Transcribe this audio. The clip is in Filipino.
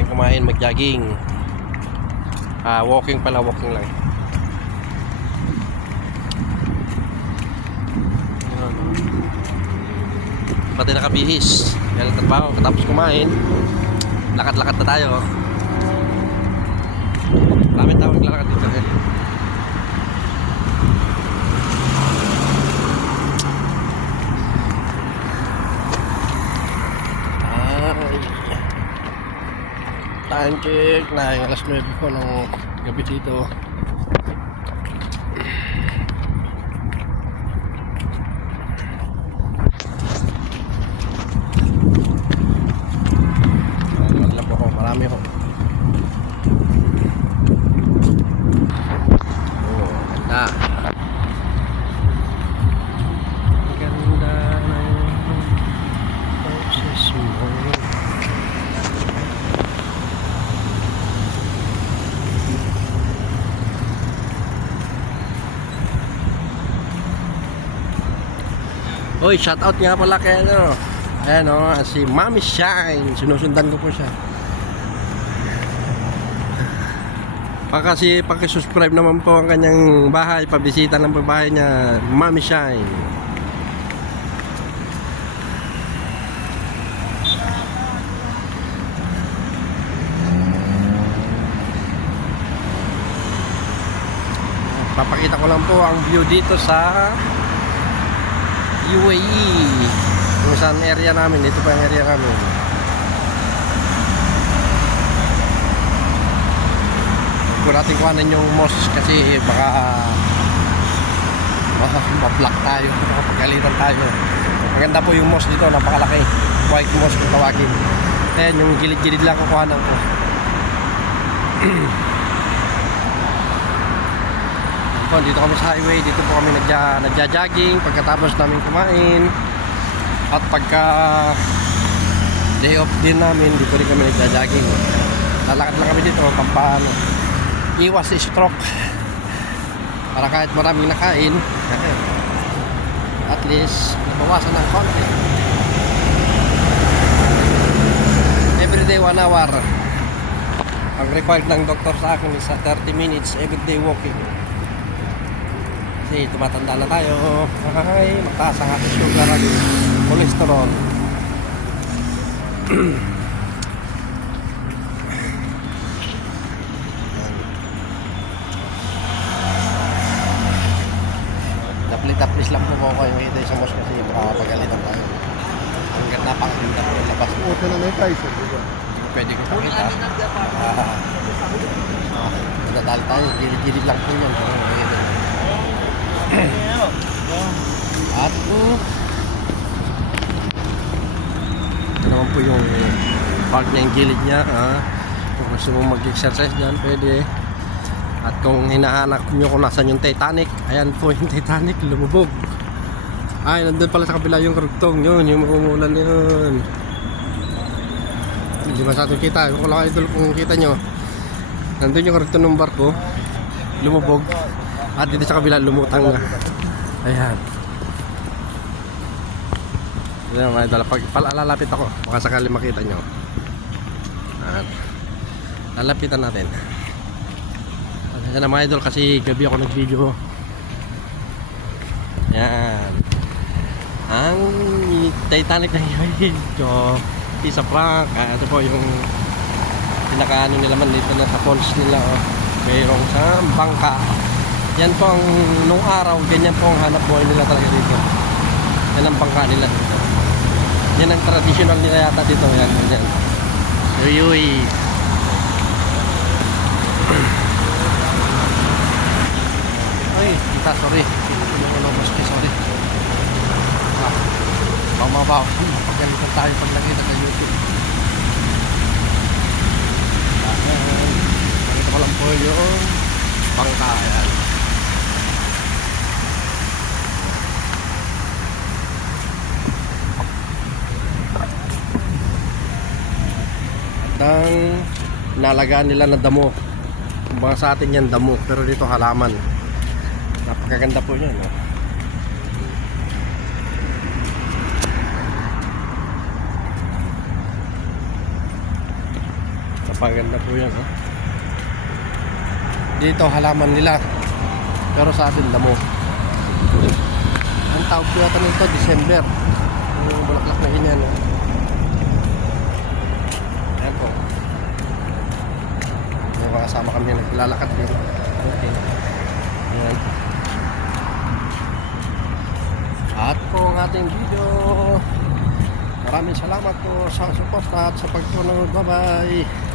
natin kumain, mag-jogging. Walking pala, walking lang. Pati nakabihis. Galing trabaho, katapos kumain. Lakad-lakad na tayo. Maraming tao naglalakad dito eh. Time check na yung alas 9 po ng gabi dito. Alam po ko, marami ho. Oh, ganda. Ganda ng process mo. Oy, shout out nga pala kay ano. Ayan o, si Mami Shine. Sinusundan ko po siya. Pagka-subscribe naman po ang kanyang bahay, pabisita lang po bahay niya, Mami Shine. Papakita ko lang po ang view dito sa UAE, kung saan area namin. Dito pa yung area namin. Kung natin kuhanan yung mosque kasi baka ma-block tayo, makapagalitan tayo. Maganda po yung mosque dito, napakalaki. White mosque kung tawagin. Ayan, yung gilid-gilid lang kukuhanan ko. Dito kami sa highway, dito po kami nagja-jogging pagkatapos namin kumain. At pagka day off din namin, dito rin kami nagja-jogging. Lalakad lang kami dito pampano iwas sa stroke. Para kahit maraming nakain, at least nabawasan ng konti. Everyday 1 hour. Ang required ng doktor sa akin is 30 minutes everyday walking. Kasi tumatanda na tayo. Ay, mataas ang ating sugar at cholesterol. Taplis lang po ko kayo makita sa mosque kasi baka pagalitan tayo. Ang ganda pang ganda po yung labas. Okay na may price, di ba? Pwede ko pakita. Nadali tayo. Gilid-gilid lang po yan. At ito naman po yung park niya, yung gilid niya. Kung gusto mong mag-exercise dyan, pwede. At kung hinahanap nyo kung nasan yung Titanic, ayan po yung Titanic, lumubog. Ay, nandun pala sa kabila yung karugtong yun, yung umuulan yun. Hindi masyadong kita. Kung lang idol kung kita nyo, nandun yung karugtong ng barko, lumubog. At dito sa kabila lumutang na. Ayan. Ayan mga idol, lalapit ako, baka sakali makita nyo. At lalapitan natin. Ayan mga idol, kasi gabi ako nag-video. Ayan. Ang Titanic na yun. So, isa prank. Ito po yung pinakaano nila man dito na sa falls nila. Mayroong sa bangka. Yan po ang nung araw, ganyan po ang hanap buhay nila talaga dito. Yan ang bangka nila dito. Yan ang traditional nila yata dito. Yan, yan. Uyuy. Ay, kita, sorry. Sorry. Pamabaw. Pagkalitan tayo pag nakita sa YouTube. Nakita ko lang po yung bangka. Ayan. At ang nalagaan nila na damo. Kumbaga sa atin yan damo, pero dito halaman. Napakaganda po yan. Napaganda po yan. Oh. Dito halaman nila. Pero sa atin damo. Ang tawag po yata nito December. Yung bulaklak na ganyan. Oh. Ayan po. May mga kasama kami naglalakad din. Okay. Ayan. At po ang ating video. Maraming salamat po sa support at sa pagtunod. Bye bye.